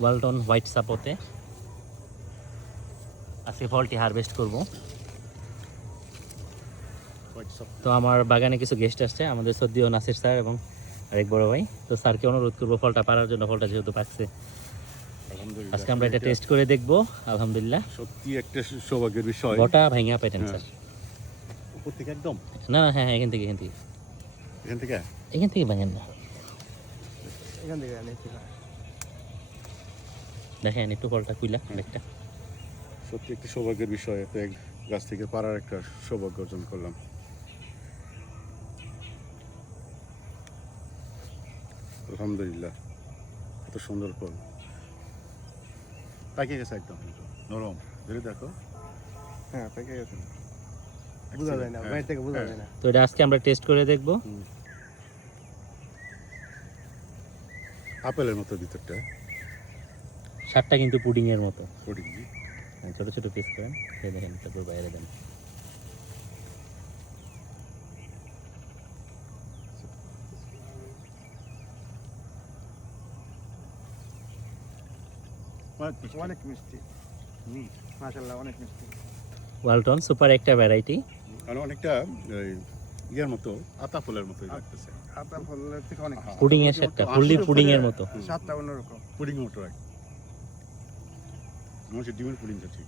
Walton white সাপোতে আজকে ফলটি harvest করব। তো আমার বাগানে কিছু গেস্ট আসছে, আমাদের সদ্য নাসির স্যার এবং আরেক বড় ভাই। তো স্যারকে অনুরোধ করবো ফলটা পারার জন্য, ফলটা যেহেতু পাকছে। আজকে আমরা এটা টেস্ট করে দেখবো। আলহামদুলিল্লাহ, সত্যি একটা সৌভাগ্যের বিষয়। গোটা ভাঙা পেটেন স্যার। উপর থেকে একদম না না, হ্যাঁ হ্যাঁ, এখান থেকে ভাঙেন না, দেখেন একটু ফলটা কুইলা একটা। সত্যি একটা সৌভাগ্যের বিষয়, এত এক গাছ থেকে পারার একটা সৌভাগ্য অর্জন করলাম। আলহামদুলিল্লাহ, এত সুন্দর ফল পাকে গেছে, একদম নরম। ধরে দেখো, হ্যাঁ পেকে গেছে, বোঝা যায় না, বাইরে থেকে বোঝা যায় না। তো এটা আজকে আমরা টেস্ট করে দেখবো। আপেলের মতো ভিতরটা, স্বাদটা কিন্তু পুডিং এর মতো। পুডিং। ছোট ছোট পিস করেন, খেয়ে দেখেন, তারপর বাইরে দেন। অনেক মিষ্টি, মাশাআল্লাহ অনেক মিষ্টি। ওয়ালটন সুপার একটা ভ্যারাইটি, আর অনেকটা ইয়ার মতো, আতা ফলের মতোই লাগতেছে। আতা ফলের থেকে অনেক পুডিং এর স্বাদটা, ফুললি পুডিং এর মতো। স্বাদটা অন্যরকম। পুডিং মতো, মানুষের ডিমের পুডিংটা ঠিক।